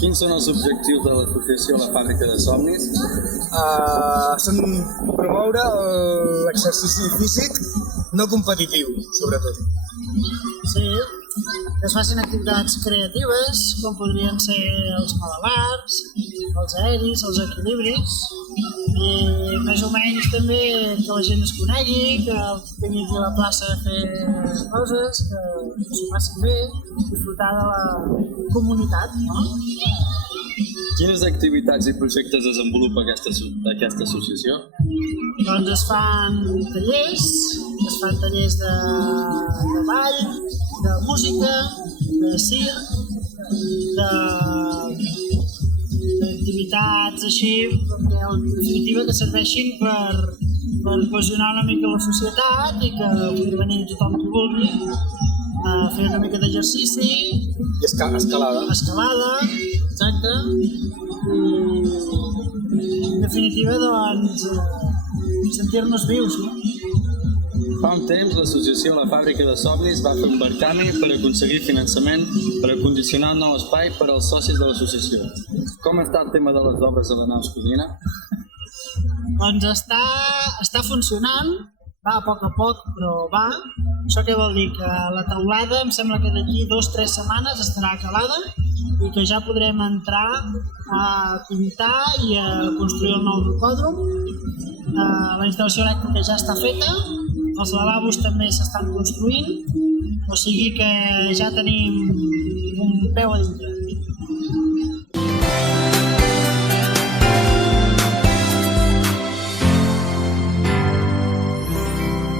Quins són els objectius de l'associació La Fàbrica de Somnis? Són promoure l'exercici físic no competitiu, sobretot. Sí, que es facin activitats creatives, com podrien ser els malabars, els aeris, els equilibris, i més o menys també que la gent es conegui, que vingui aquí a la plaça a fer coses, que s'ho facin bé, disfrutar de la comunitat, no? Quines activitats i projectes desenvolupa aquesta associació? Doncs es fan tallers de ball, de música, de circ, d'activitats així, perquè en definitiva que serveixin per cohesionar una mica la societat i que pugui venir tothom qui vulgui a fer una mica d'exercici. I escalada. Escalada, exacte. I en definitiva, doncs, sentir-nos vius, no? Fa un temps, l'associació La Fàbrica de Somnis va fer un barcami per aconseguir finançament per acondicionar un nou espai per als socis de l'associació. Com està el tema de les obres a la nau Codina? Doncs està funcionant, va a poc, però va. Això què vol dir? Que la teulada em sembla que d'aquí 2 o 3 setmanes estarà acabada i que ja podrem entrar a pintar i a construir el nou rocòdrom. La instal·lació elèctrica ja està feta, els lavabos també s'estan construint, o sigui que ja tenim un peu a dintre.